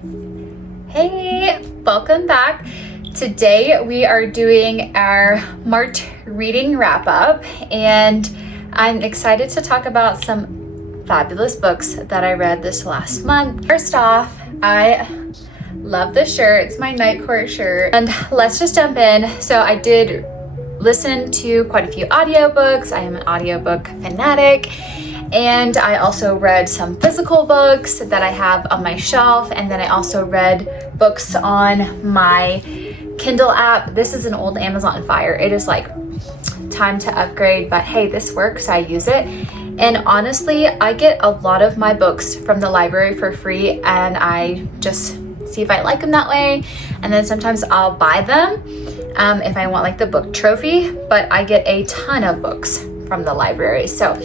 Hey, welcome back. Today we are doing our March reading wrap up, and I'm excited to talk about some fabulous books that I read this last month. First off, I love this shirt. It's my Night Court shirt, and let's just jump in. So I did listen to quite a few audiobooks. I am an audiobook fanatic. And I also read some physical books that I have on my shelf. And then I also read books on my Kindle app. This is an old Amazon Fire. It is like time to upgrade, but hey, this works, I use it. And honestly, I get a lot of my books from the library for free, and I just see if I like them that way. And then sometimes I'll buy them if I want like the book trophy, but I get a ton of books from the library. So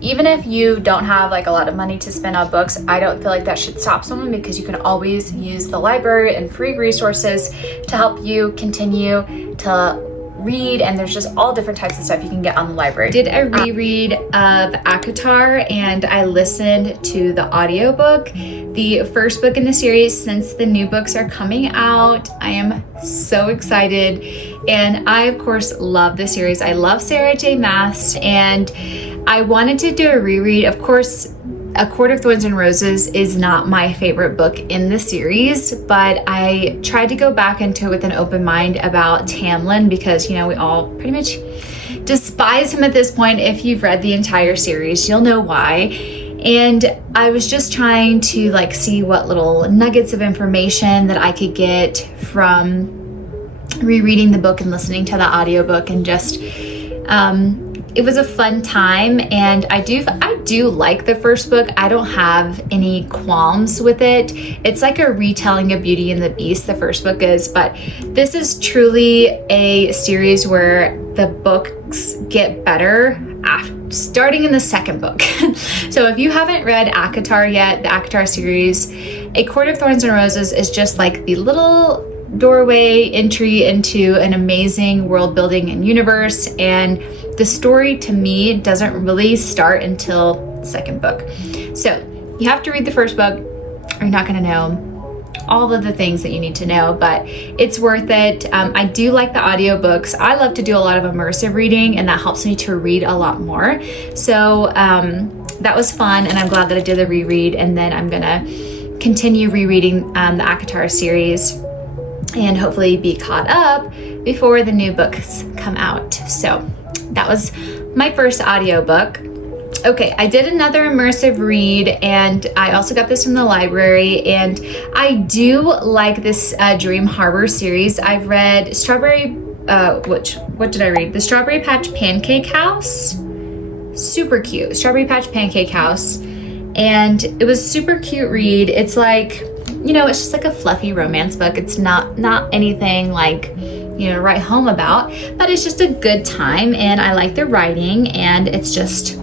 even if you don't have like a lot of money to spend on books, I don't feel like that should stop someone, because you can always use the library and free resources to help you continue to read, and there's just all different types of stuff you can get on the library. I did a reread of ACOTAR, and I listened to the audiobook, the first book in the series since the new books are coming out. I am so excited, and I of course love the series. I love Sarah J Maas, and I wanted to do a reread. Of course, A Court of Thorns and Roses is not my favorite book in the series, but I tried to go back into it with an open mind about Tamlin, because, you know, we all pretty much despise him at this point. If you've read the entire series, you'll know why. And I was just trying to like see what little nuggets of information that I could get from rereading the book and listening to the audiobook, and just it was a fun time. And I do like the first book. I don't have any qualms with it. It's like a retelling of Beauty and the Beast, the first book is, but this is truly a series where the books get better starting in the second book. So if you haven't read ACOTAR yet, the ACOTAR series, A Court of Thorns and Roses is just like the little doorway entry into an amazing world building and universe, and the story to me doesn't really start until the second book. So you have to read the first book, or you're not going to know all of the things that you need to know, but it's worth it. I do like the audiobooks. I love to do a lot of immersive reading, and that helps me to read a lot more. So that was fun, and I'm glad that I did the reread, and then I'm gonna continue rereading the ACOTAR series and hopefully be caught up before the new books come out. So that was my first audiobook. Okay, I did another immersive read, and I also got this from the library, and I do like this Dream Harbor series. I've read what did I read? The Strawberry Patch Pancake House. Super cute. Strawberry Patch Pancake House. And it was super cute read. It's like, you know, it's just like a fluffy romance book. It's not anything like, you know, to write home about, but it's just a good time, and I like the writing, and it's just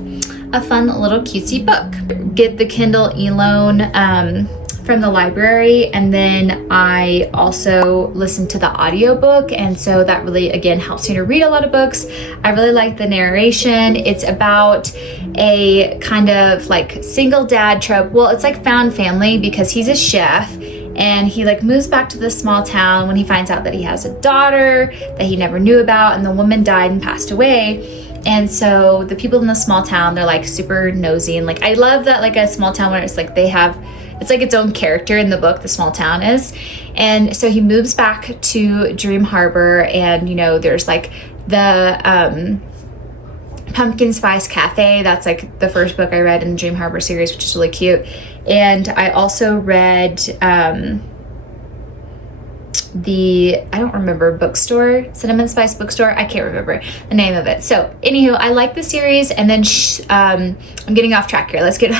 a fun little cutesy book. Get the Kindle eLoan from the library, and then I also listened to the audiobook, and so that really again helps me to read a lot of books. I really like the narration. It's about a kind of like single dad trope. Well, it's like found family, because he's a chef, and he like moves back to this small town when he finds out that he has a daughter that he never knew about, and the woman died and passed away. And so the people in the small town, they're like super nosy, and like I love that, like a small town where it's like it's like its own character in the book, the small town is. And so he moves back to Dream Harbor, and you know, there's like the Pumpkin Spice Cafe. That's like the first book I read in the Dream Harbor series, which is really cute. And I also read I don't remember, bookstore, Cinnamon Spice Bookstore. I can't remember the name of it. So anywho, I like the series. And then I'm getting off track here. Let's get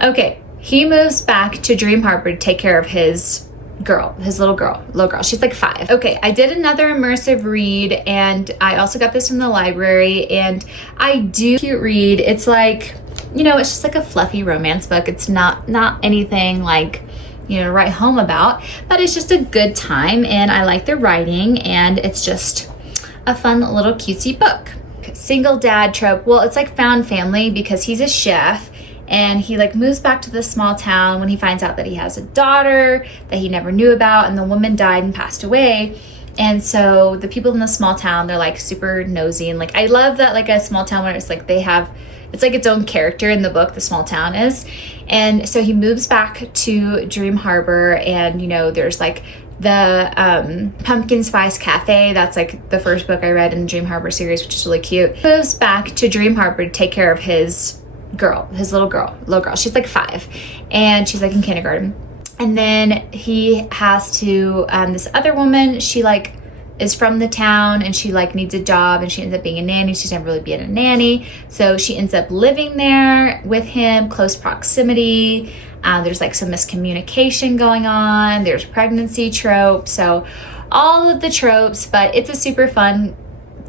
okay. He moves back to Dream Harbor to take care of his little girl. She's like 5. Okay, I did another immersive read, and I also got this from the library, and I do cute read. It's like, you know, it's just like a fluffy romance book. It's not anything like, you know, to write home about, but it's just a good time, and I like the writing, and it's just a fun little cutesy book. Single dad trope. Well, it's like found family, because he's a chef, and he like moves back to this small town when he finds out that he has a daughter that he never knew about, and the woman died and passed away. And so the people in the small town, they're like super nosy, and like I love that, like a small town where it's like they have, it's like its own character in the book, the small town is. And so he moves back to Dream Harbor, and there's like the Pumpkin Spice Cafe. That's like the first book I read in the Dream Harbor series, which is really cute. He moves back to Dream Harbor to take care of his little girl. She's like 5, and she's like in kindergarten. And then he has to, this other woman, she like is from the town, and she like needs a job, and she ends up being a nanny. She's never really been a nanny, so she ends up living there with him, close proximity. There's like some miscommunication going on. There's pregnancy tropes, so all of the tropes, but it's a super fun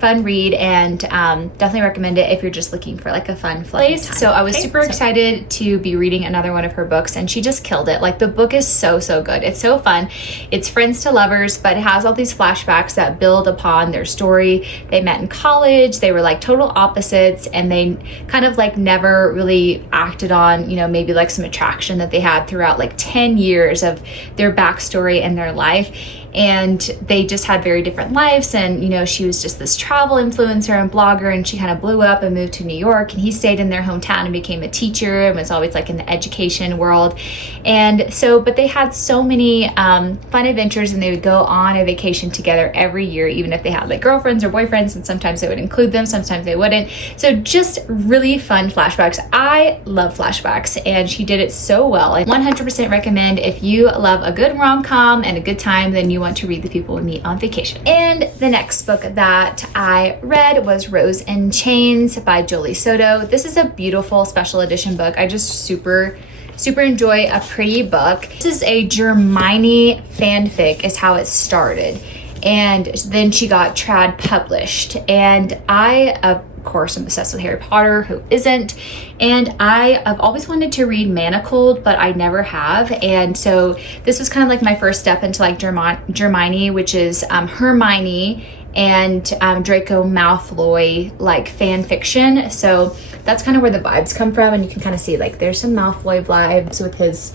read, and definitely recommend it if you're just looking for like a fun place. So I was super excited to be reading another one of her books, and she just killed it. Like the book is so good. It's so fun. It's friends to lovers, but it has all these flashbacks that build upon their story. They met in college, they were like total opposites, and they kind of like never really acted on maybe like some attraction that they had throughout like 10 years of their backstory and their life. And they just had very different lives, and she was just this travel influencer and blogger, and she kind of blew up and moved to New York, and he stayed in their hometown and became a teacher and was always like in the education world. And so, but they had so many fun adventures, and they would go on a vacation together every year, even if they had like girlfriends or boyfriends, and sometimes they would include them, sometimes they wouldn't. So just really fun flashbacks. I love flashbacks, and she did it so well. I 100% recommend if you love a good rom-com and a good time, then you want to read The People We Meet on Vacation. And the next book that I read was Rose in Chains by Jolie Soto. This is a beautiful special edition book. I just super enjoy a pretty book. This is a Hermione fanfic is how it started, and then she got trad published, and I of course I'm obsessed with Harry Potter, who isn't? And I have always wanted to read Manacled, but I never have. And so this was kind of like my first step into like Hermione, which is Hermione and Draco Malfoy like fan fiction. So that's kind of where the vibes come from, and you can kind of see like there's some Malfoy vibes with his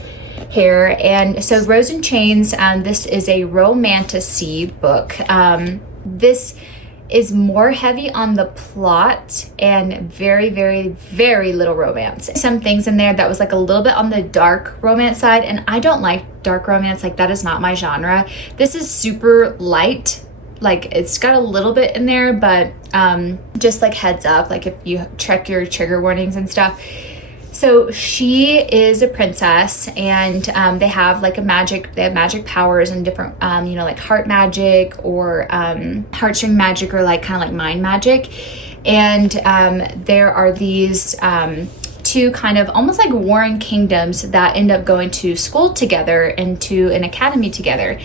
hair. And so Rose in Chains, this is a romantasy book. This is more heavy on the plot and very little romance. Some things in there that was like a little bit on the dark romance side, and I don't like dark romance. Like that is not my genre. This is super light. Like it's got a little bit in there, but just like heads up, like if you check your trigger warnings and stuff. So she is a princess, and they have like they have magic powers and different, like heart magic or heartstring magic, or like kind of like mind magic. And there are these two kind of almost like warring kingdoms that end up going to school together, into an academy together.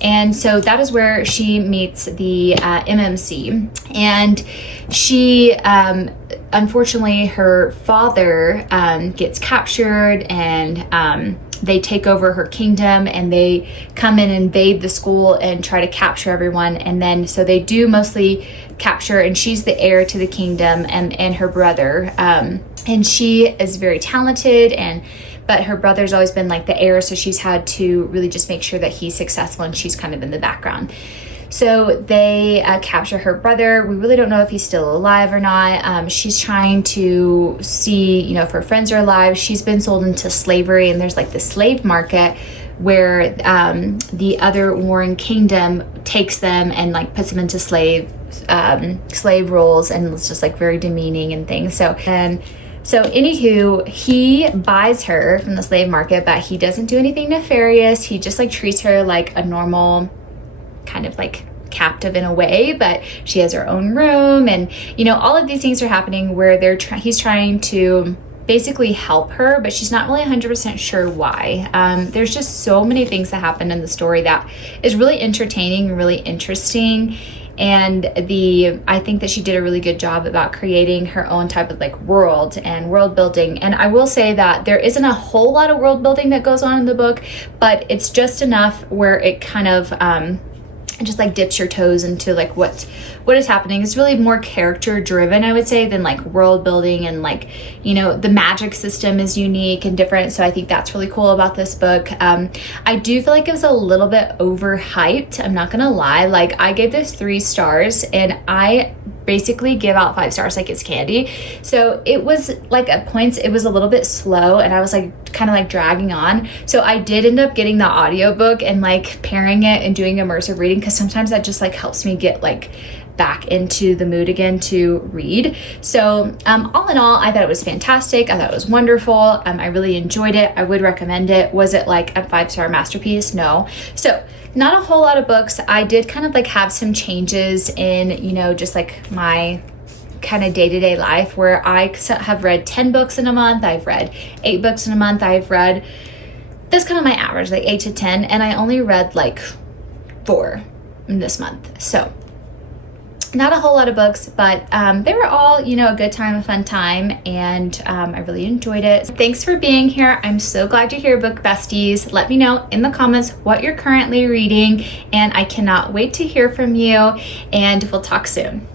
And so that is where she meets the MMC. And she, unfortunately, her father gets captured, and they take over her kingdom, and they come in and invade the school and try to capture everyone. And then so they do mostly capture, and she's the heir to the kingdom, and her brother. And she is very talented, but her brother's always been like the heir, so she's had to really just make sure that he's successful, and she's kind of in the background. So they capture her brother. We really don't know if he's still alive or not. She's trying to see, if her friends are alive. She's been sold into slavery, and there's like the slave market where the other warring kingdom takes them and like puts them into slave roles, and it's just like very demeaning and things. So anywho, he buys her from the slave market, but he doesn't do anything nefarious. He just like treats her like a normal kind of like captive in a way, but she has her own room, and all of these things are happening where he's trying to basically help her, but she's not really 100% sure why. There's just so many things that happen in the story that is really entertaining and really interesting. And I think that she did a really good job about creating her own type of like world and world building. And I will say that there isn't a whole lot of world building that goes on in the book, but it's just enough where it kind of just like dips your toes into like what is happening. It's really more character driven, I would say, than like world building, and like, you know, the magic system is unique and different. So I think that's really cool about this book. I do feel like it was a little bit overhyped. I'm not gonna lie. Like, I gave this 3 stars, and I basically give out 5 stars like it's candy. So it was like at points it was a little bit slow, and I was like kind of like dragging on. So I did end up getting the audiobook and like pairing it and doing immersive reading, because sometimes that just like helps me get like back into the mood again to read. So all in all, I thought it was fantastic. I thought it was wonderful. I really enjoyed it. I would recommend it. Was it like a 5-star masterpiece? No. So not a whole lot of books. I did kind of like have some changes in, you know, just like my kind of day-to-day life, where I have read 10 books in a month. I've read 8 books in a month. I've read, that's kind of my average, like 8 to 10. And I only read like 4 in this month. So not a whole lot of books, but they were all, you know, a good time, a fun time, and I really enjoyed it. Thanks for being here. I'm so glad you're here, book besties. Let me know in the comments what you're currently reading, and I cannot wait to hear from you, and we'll talk soon.